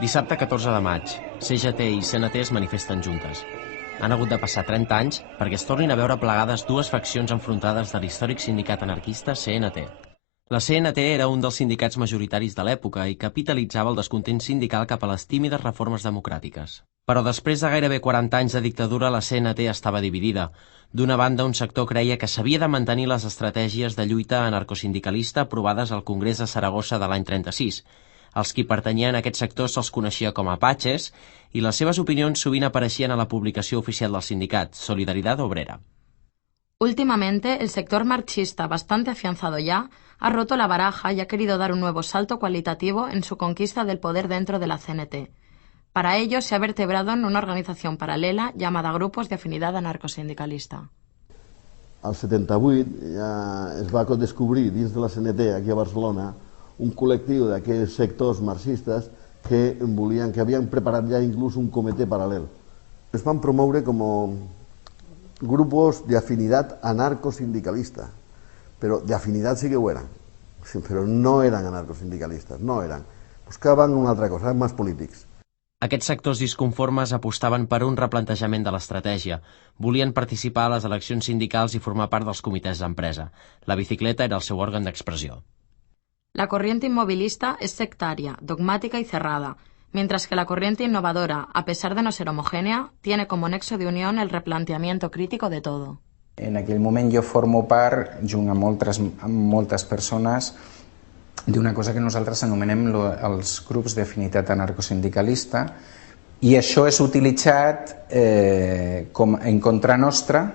Dissabte 14 de maig, CGT i CNT es manifesten juntes. Han hagut de passar 30 anys perquè es tornin a veure plegades dues faccions enfrontades de l'històric sindicat anarquista CNT. La CNT era un dels sindicats majoritaris de l'època i capitalitzava el descontent sindical cap a les tímides reformes democràtiques. Però després de gairebé 40 anys de dictadura, la CNT estava dividida. D'una banda, un sector creia que s'havia de mantenir les estratègies de lluita anarcosindicalista aprovades al Congrés de Saragossa de l'any 36. Els qui pertanyien a aquest sector se'ls coneixia com a apatxes i les seves opinions sovint apareixien a la publicació oficial del sindicat, Solidaridad Obrera. Últimamente, el sector marxista, bastante afianzado ya, ha roto la baraja y ha querido dar un nuevo salto cualitativo en su conquista del poder dentro de la CNT. Para ello, se ha vertebrado en una organización paralela llamada Grupos de Afinidad Anarcosindicalista. Al 78 ja es va descobrir dins de la CNT, aquí a Barcelona, un col·lectiu d'aquells sectors marxistes que havien preparat ja inclús un comitè paral·lel. Es van promoure com grupos de afinidad anarcosindicalista, però de afinidad sí que ho eren, però no eren anarcosindicalistes, no eren. Buscaven una altra cosa, eren més polítics. Aquests sectors disconformes apostaven per un replantejament de l'estratègia. Volien participar a les eleccions sindicals i formar part dels comitès d'empresa. La bicicleta era el seu òrgan d'expressió. La corriente inmovilista es sectaria, dogmática y cerrada, mientras que la corriente innovadora, a pesar de no ser homogénea, tiene como nexo de unión el replanteamiento crítico de todo. En aquell moment jo formo part, junt amb moltes persones, d'una cosa que nosaltres anomenem els grups d'afinitat anarcosindicalista, i això és utilitzat en contra nostra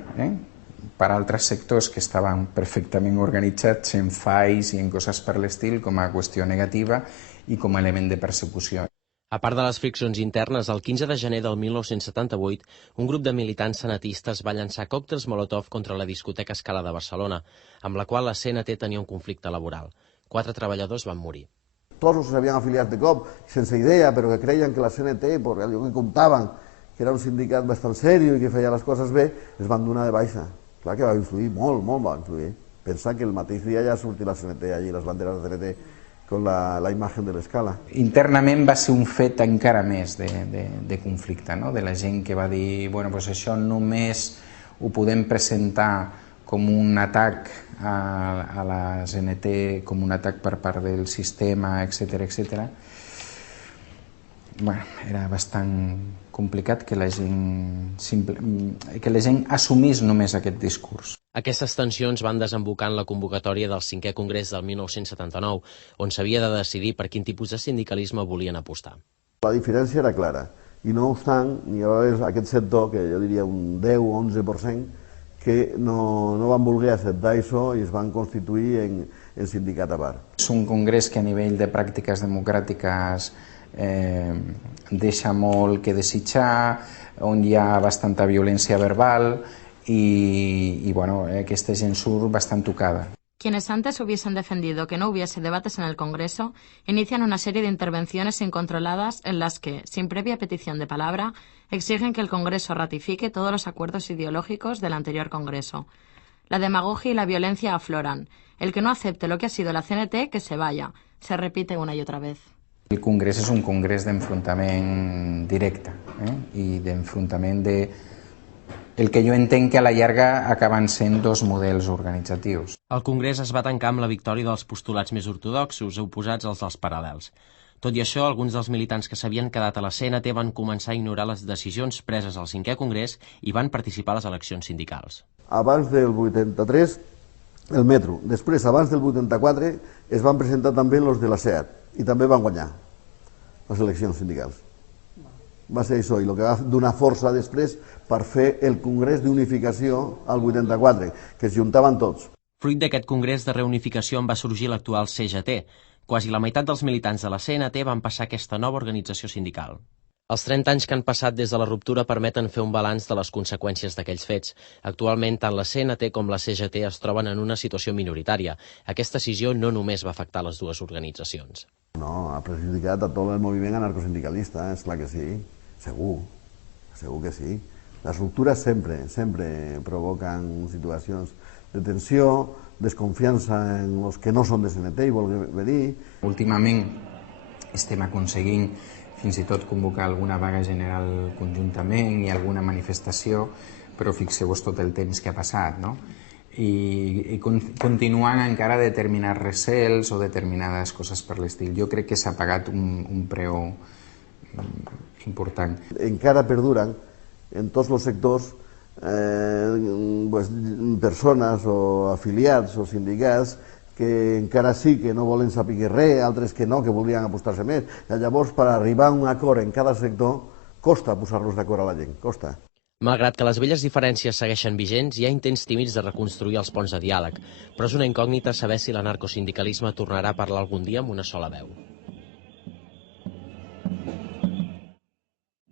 per altres sectors que estaven perfectament organitzats en falls i en coses per l'estil com a qüestió negativa i com a element de persecució. A part de les friccions internes, el 15 de gener del 1978, un grup de militants senatistes va llançar còctels Molotov contra la discoteca Scala de Barcelona, amb la qual la CNT tenia un conflicte laboral. 4 treballadors van morir. Tots s'havien afiliat de cop, sense idea, però que creien que la CNT, per allò que comptaven, que era un sindicat bastant seriós i que feia les coses bé, es van donar de baixa. Clar que va influir, molt va influir. Pensar que el mateix dia ja sortia la CNT allí, les banderes de CNT, con la imatge de l'escala. Internament va ser un fet encara més de conflicte, de la gent que va dir bueno, pues això només ho podem presentar com un atac a la CNT, com un atac per part del sistema, etc. Bueno, era bastant complicat que la gent assumís només aquest discurs. Aquestes tensions van desembocar en la convocatòria del 5è Congrés del 1979, on s'havia de decidir per quin tipus de sindicalisme volien apostar. La diferència era clara, i no obstant, hi va haver aquest sector, que jo diria un 10 o 11%, que no van voler acceptar això i es van constituir en sindicat a part. És un congrés que a nivell de pràctiques democràtiques deixa molt que desitjar, on hi ha bastanta violència verbal y bueno, aquesta gent surt bastant tocada. Quienes antes hubiesen defendido que no hubiese debates en el Congreso inician una serie de intervenciones incontroladas en las que, sin previa petición de palabra, exigen que el Congreso ratifique todos los acuerdos ideológicos del anterior Congreso. La demagogia y la violencia afloran. El que no acepte lo que ha sido la CNT, que se vaya. Se repite una y otra vez. El Congrés és un congrés d'enfrontament directe i d'enfrontament de... El que jo entenc que a la llarga acaben sent dos models organitzatius. El Congrés es va tancar amb la victòria dels postulats més ortodoxos, oposats als dels paral·lels. Tot i això, alguns dels militants que s'havien quedat a la CNT van començar a ignorar les decisions preses al 5è Congrés i van participar a les eleccions sindicals. Abans del 83, el metro. Després, abans del 84, es van presentar també els de la SEAT i també van guanyar les eleccions sindicals. Va ser això, i el que va donar força després per fer el Congrés d'Unificació al 84, que es juntaven tots. Fruit d'aquest Congrés de Reunificació en va sorgir l'actual CGT. Quasi la meitat dels militants de la CNT van passar a aquesta nova organització sindical. Els 30 anys que han passat des de la ruptura permeten fer un balanç de les conseqüències d'aquells fets. Actualment, tant la CNT com la CGT es troben en una situació minoritària. Aquesta decisió no només va afectar les dues organitzacions. No, ha perjudicat a tot el moviment anarcosindicalista, és clar que sí. Segur que sí. Les ruptures sempre provoquen situacions de tensió, desconfiança en els que no són de CNT i volen venir. Últimament estem aconseguint fins i tot convocar alguna vaga general conjuntament i alguna manifestació, però fixeu-vos tot el temps que ha passat, no? I continuant encara determinats recels o determinades coses per l'estil. Jo crec que s'ha pagat un preu important. Encara perduren en tots els sectors persones o afiliats o sindicats que encara sí que no volen saber res, altres que no, que voldrien apostar-se més. Llavors, per arribar a un acord en cada sector, costa posar-los d'acord a la gent, costa. Malgrat que les velles diferències segueixen vigents, hi ha intents tímids de reconstruir els ponts de diàleg, però és una incògnita saber si l'anarcosindicalisme tornarà a parlar algun dia amb una sola veu.